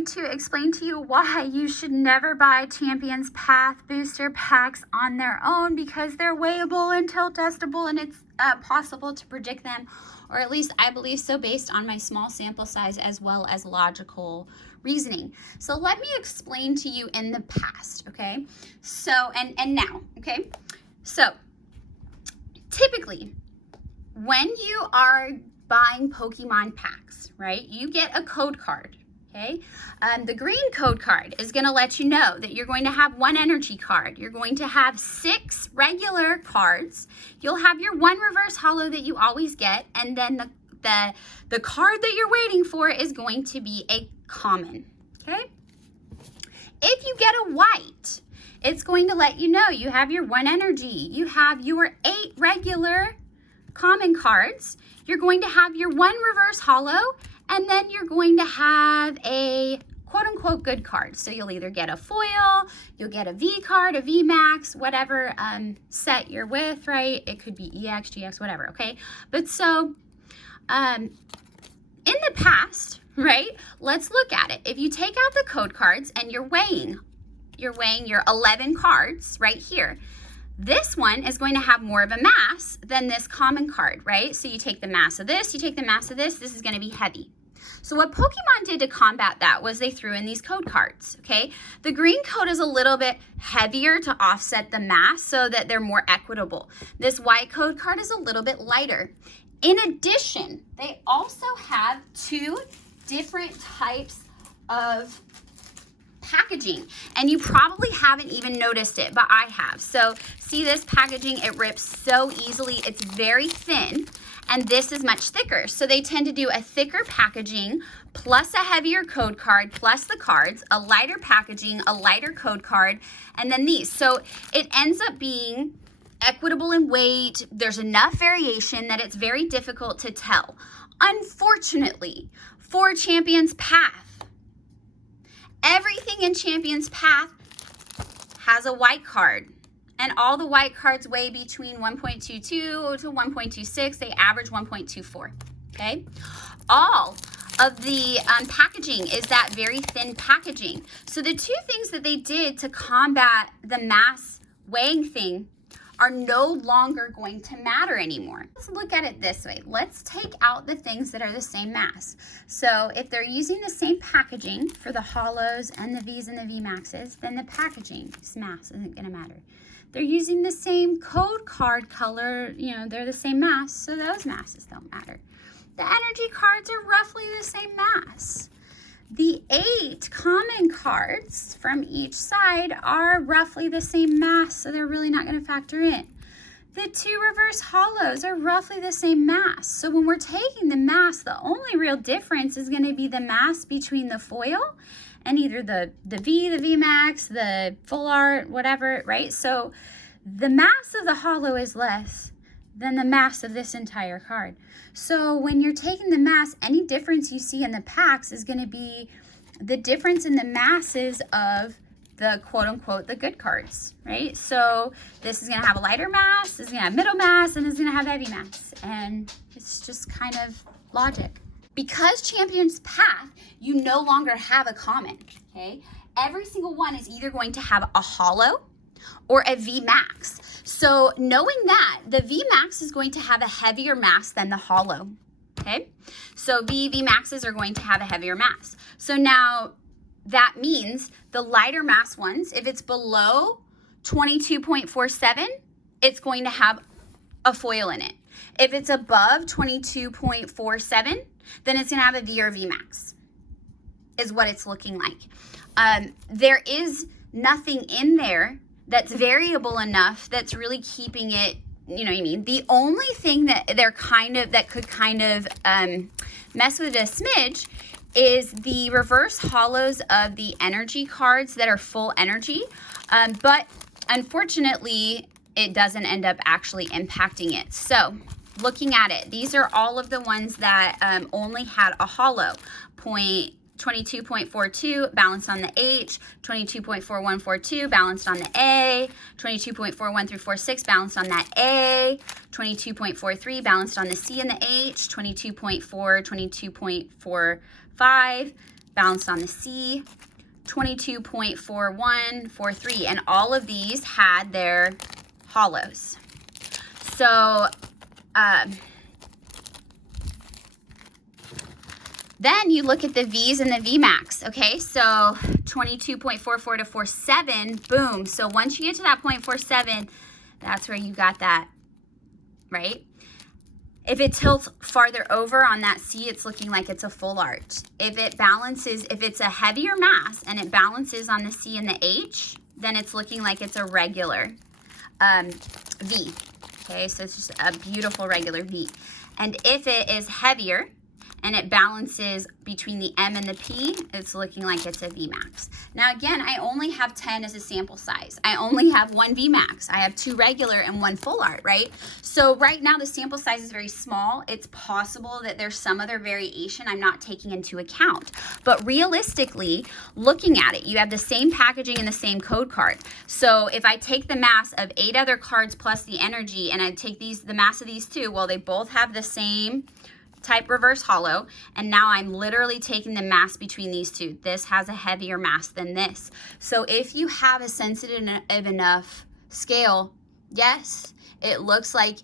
going to explain to you why you should never buy Champions Path booster packs on their own, because they're weighable and tilt testable, and it's possible to predict them, or at least I believe so based on my small sample size as well as logical reasoning. So let me explain to you in the past, okay? So, and now, okay? So typically when you are buying Pokemon packs, right, you get a code card, okay? The green code card is going to let you know that you're going to have one energy card. You're going to have 6 regular cards. You'll have your one reverse holo that you always get, and then the card that you're waiting for is going to be a common, okay? If you get a white, it's going to let you know you have your one energy. You have your 8 regular common cards. You're going to have your one reverse holo, and then you're going to have a quote-unquote good card. So you'll either get a foil, you'll get a V card, a V Max, whatever set you're with, right? It could be EX, GX, whatever, okay? But so in the past, right, let's look at it. If you take out the code cards and you're weighing your 11 cards right here, this one is going to have more of a mass than this common card, right? So you take the mass of this, you take the mass of this is going to be heavy. So what Pokemon did to combat that was they threw in these code cards, okay? The green code is a little bit heavier to offset the mass so that they're more equitable. This white code card is a little bit lighter. In addition, they also have 2 different types of packaging, and you probably haven't even noticed it, but I have. So see this packaging, it rips so easily. It's very thin, and this is much thicker. So they tend to do a thicker packaging plus a heavier code card plus the cards, a lighter packaging, a lighter code card, and then these. So it ends up being equitable in weight. There's enough variation that it's very difficult to tell. Unfortunately, for Champions Path, everything in Champions Path has a white card, and all the white cards weigh between 1.22 to 1.26. They average 1.24, okay? All of the packaging is that very thin packaging. So the 2 things that they did to combat the mass weighing thing are no longer going to matter anymore. Let's look at it this way. Let's take out the things that are the same mass. So if they're using the same packaging for the holos and the Vs and the V Maxes, then the packaging mass isn't gonna matter. They're using the same code card color, you know, they're the same mass, so those masses don't matter. The energy cards are roughly the same mass. The 8 common cards from each side are roughly the same mass, so they're really not going to factor in. The 2 reverse holos are roughly the same mass. So when we're taking the mass, the only real difference is going to be the mass between the foil and either the V Max, the full art, whatever, right? So the mass of the holo is less than the mass of this entire card. So when you're taking the mass, any difference you see in the packs is going to be the difference in the masses of the quote-unquote the good cards, right? So this is going to have a lighter mass, this is going to have middle mass, and this is going to have heavy mass. And it's just kind of logic. Because Champions Path, you no longer have a common, okay? Every single one is either going to have a holo or a V Max. So knowing that, the V Max is going to have a heavier mass than the holo, okay? So V Maxes are going to have a heavier mass. So now that means the lighter mass ones, if it's below 22.47, it's going to have a foil in it. If it's above 22.47, then it's going to have a V or V Max, is what it's looking like. There is nothing in there that's variable enough that's really keeping it, you know what I mean? The only thing that could kind of mess with it a smidge is the reverse holos of the energy cards that are full energy. But unfortunately, it doesn't end up actually impacting it. So looking at it, these are all of the ones that only had a holo. 22.42 balanced on the H, 22.4142 balanced on the A, 22.41 through 46 balanced on that A, 22.43 balanced on the C and the H, 22.4, 22.45 balanced on the C, 22.4143, and all of these had their hollows. So then you look at the V's and the Vmax, okay? So 22.44 to 47, boom. So once you get to that 0.47, that's where you got that, right? If it tilts farther over on that C, it's looking like it's a full arch. If it balances, if it's a heavier mass and it balances on the C and the H, then it's looking like it's a regular V. Okay, so it's just a beautiful regular V. And if it is heavier and it balances between the M and the P, it's looking like it's a Vmax. Now again, I only have 10 as a sample size. I only have one Vmax. I have 2 regular and 1 full art, right? So right now the sample size is very small. It's possible that there's some other variation I'm not taking into account. But realistically, looking at it, you have the same packaging and the same code card. So if I take the mass of 8 other cards plus the energy, and I take the mass of these 2, well, they both have the same type reverse hollow, and now I'm literally taking the mass between these 2. This has a heavier mass than this. So if you have a sensitive enough scale, yes, it looks like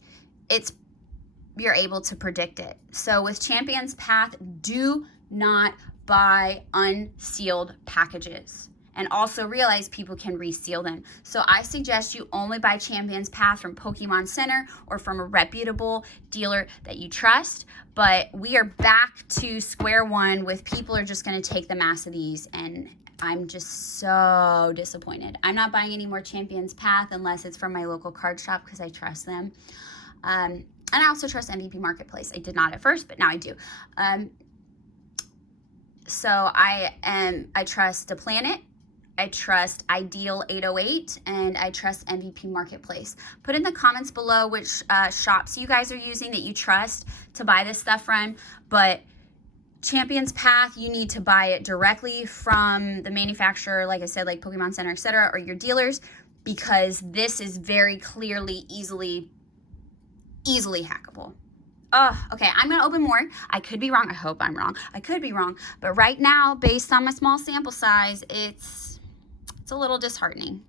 you're able to predict it. So with Champion's Path, do not buy unsealed packages. And also realize people can reseal them. So I suggest you only buy Champion's Path from Pokemon Center or from a reputable dealer that you trust. But we are back to square one with people are just gonna take the mass of these, and I'm just so disappointed. I'm not buying any more Champion's Path unless it's from my local card shop because I trust them. And I also trust MVP Marketplace. I did not at first, but now I do. So I trust The Planet, I trust Ideal 808, and I trust MVP Marketplace. Put in the comments below which shops you guys are using that you trust to buy this stuff from. But Champion's Path, you need to buy it directly from the manufacturer, like I said, like Pokemon Center, etc., or your dealers, because this is very clearly, easily hackable. Oh, okay, I'm gonna open more. I could be wrong. I hope I'm wrong. I could be wrong. But right now, based on my small sample size, it's a little disheartening.